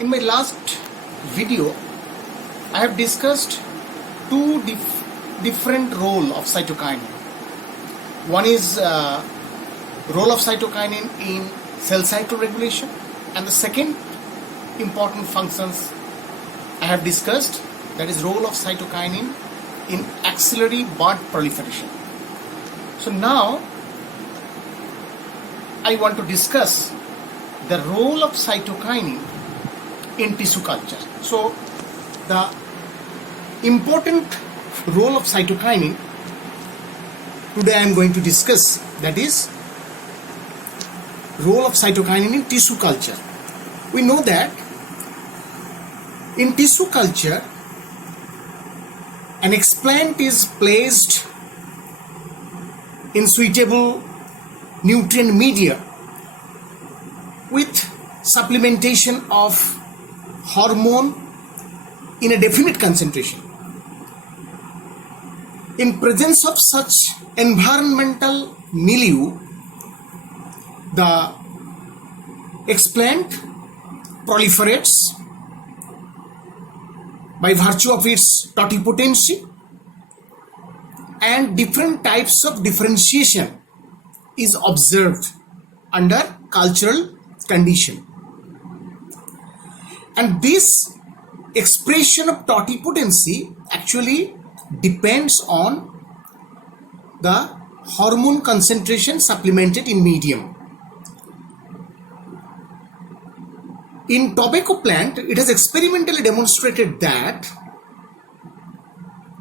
In my last video, I have discussed two different role of cytokinin. One is role of cytokinin in cell cycle regulation, and the second important functions I have discussed, that is role of cytokinin in axillary bud proliferation. So now I want to discuss the role of cytokinin in tissue culture. So the important role of cytokinin today I am going to discuss, that is role of cytokinin in tissue culture. We know that in tissue culture an explant is placed in suitable nutrient media with supplementation of hormone in a definite concentration. In presence of such environmental milieu, the explant proliferates by virtue of its totipotency, and different types of differentiation is observed under cultural condition. And this expression of totipotency actually depends on the hormone concentration supplemented in medium. In tobacco plant, it has experimentally demonstrated that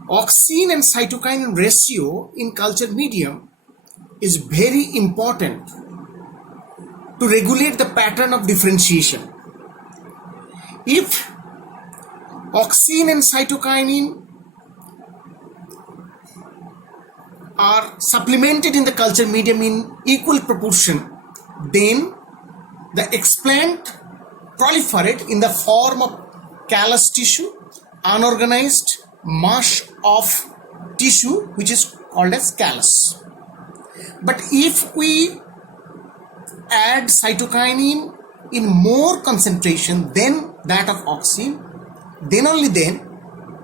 auxin and cytokinin ratio in culture medium is very important to regulate the pattern of differentiation. If auxin and cytokinin are supplemented in the culture medium in equal proportion, then the explant proliferate in the form of callus tissue, unorganized mass of tissue which is called as callus. But if we add cytokinin in more concentration than that of auxin, then only then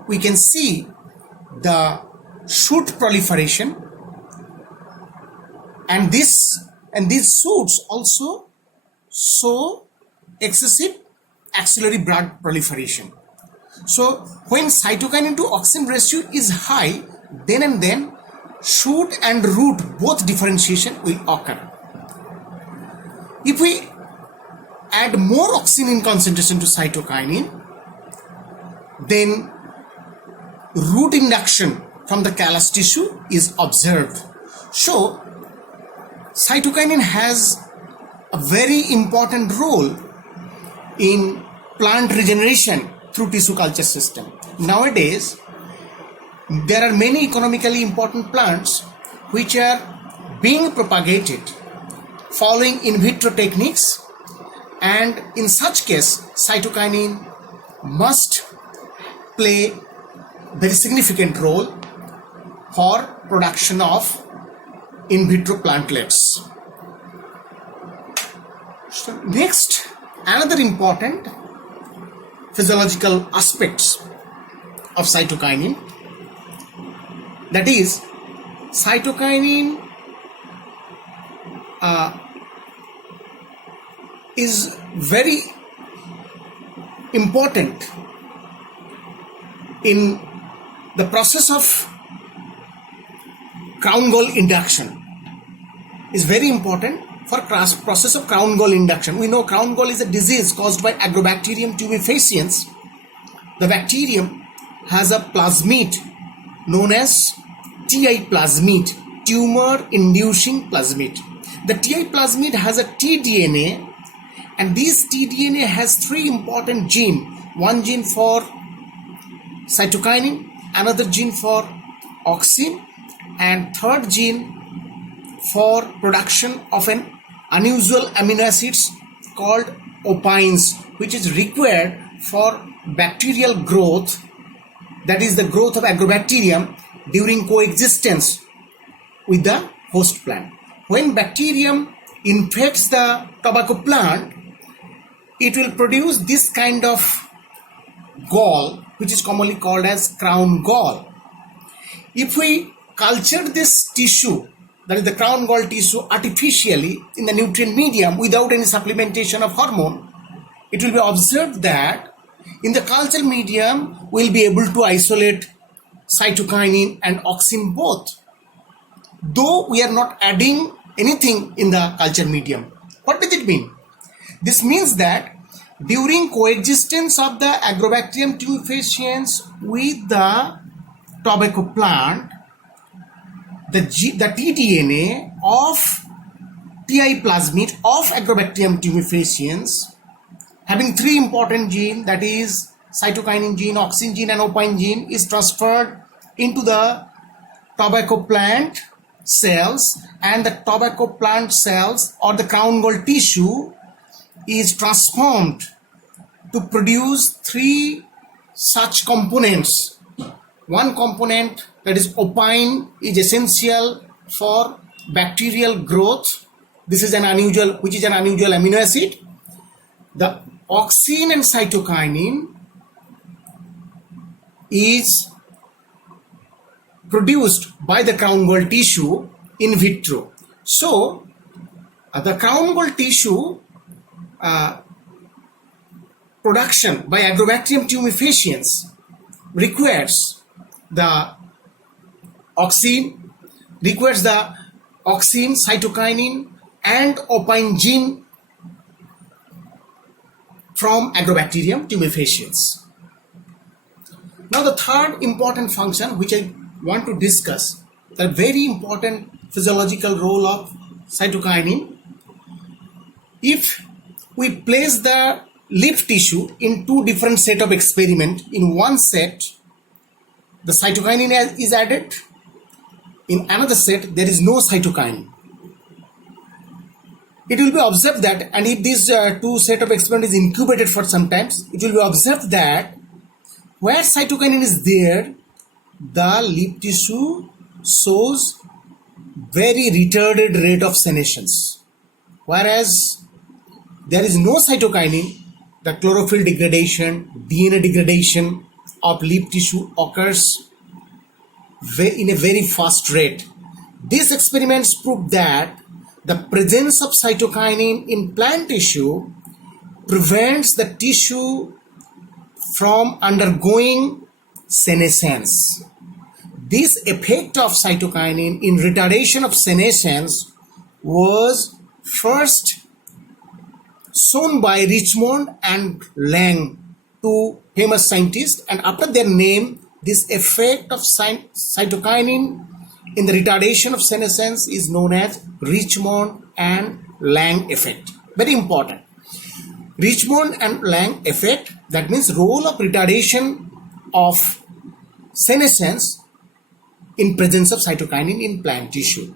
we can see the shoot proliferation, and these shoots also show excessive axillary bud proliferation. So when cytokinin to auxin ratio is high, then and then shoot and root both differentiation will occur. If we add more auxin in concentration to cytokinin, then root induction from the callus tissue is observed. So cytokinin has a very important role in plant regeneration through tissue culture system. Nowadays, there are many economically important plants which are being propagated following in vitro techniques, and in such case cytokinin must play very significant role for production of in vitro plantlets. So next, another important physiological aspects of cytokinin, that is cytokinin is very important in the process of crown gall induction. Is very important for process of crown gall induction. We know crown gall is a disease caused by Agrobacterium tumefaciens. The bacterium has a plasmid known as TI plasmid, tumor inducing plasmid. The TI plasmid has a tDNA, and this tDNA has three important genes. One gene for cytokinin, another gene for auxin, and third gene for production of an unusual amino acids called opines, which is required for bacterial growth, that is the growth of Agrobacterium during coexistence with the host plant. When bacterium infects the tobacco plant, it will produce this kind of gall, which is commonly called as crown gall. If we culture this tissue, that is the crown gall tissue, artificially in the nutrient medium without any supplementation of hormone, it will be observed that in the culture medium we'll be able to isolate cytokinin and auxin both, though we are not adding anything in the culture medium. What does it mean? This means that during coexistence of the Agrobacterium tumefaciens with the tobacco plant, the tDNA of TI plasmid of Agrobacterium tumefaciens, having three important genes, that is cytokinin gene, auxin gene and opine gene, is transferred into the tobacco plant cells, and the tobacco plant cells or the crown gall tissue is transformed to produce three such components. One component, that is opine, is essential for bacterial growth. This is an unusual amino acid. The auxin and cytokinin is produced by the crown gall tissue in vitro. So the crown gall tissue production by Agrobacterium tumefaciens requires the auxin, cytokinin and opine gene from Agrobacterium tumefaciens. Now the third important function which I want to discuss, the very important physiological role of cytokinin. If we place the leaf tissue in two different set of experiment, in one set the cytokinin is added, in another set there is no cytokinin. It will be observed that, and if this two set of experiment is incubated for some times, it will be observed that where cytokinin is there, the leaf tissue shows very retarded rate of senescence, whereas there is no cytokinin, the chlorophyll degradation, DNA degradation of leaf tissue occurs in a very fast rate. These experiments prove that the presence of cytokinin in plant tissue prevents the tissue from undergoing senescence. This effect of cytokinin in retardation of senescence was first shown by Richmond and Lang, two famous scientists, and after their name, this effect of cytokinin in the retardation of senescence is known as Richmond and Lang effect. Very important. Richmond and Lang effect, that means role of retardation of senescence in presence of cytokinin in plant tissue.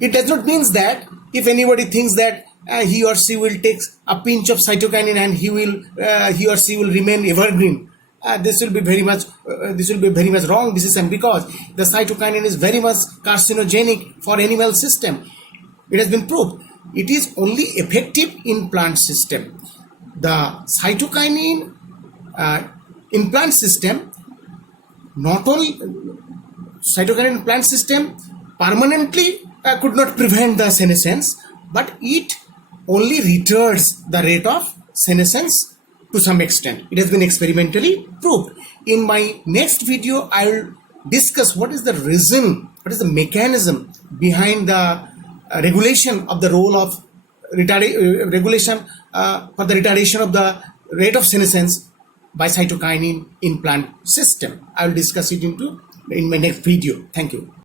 It does not mean that if anybody thinks that he or she will take a pinch of cytokinin and he or she will remain evergreen, this will be very much wrong decision, because the cytokinin is very much carcinogenic for animal system. It has been proved. It is only effective in plant system. The cytokinin in plant system, not only cytokinin in plant system permanently could not prevent the senescence, but it only retards the rate of senescence to some extent. It has been experimentally proved. In my next video, I will discuss what is the reason, what is the mechanism behind the regulation of the role of regulation for the retardation of the rate of senescence by cytokinin in plant system. I will discuss it in my next video. Thank you.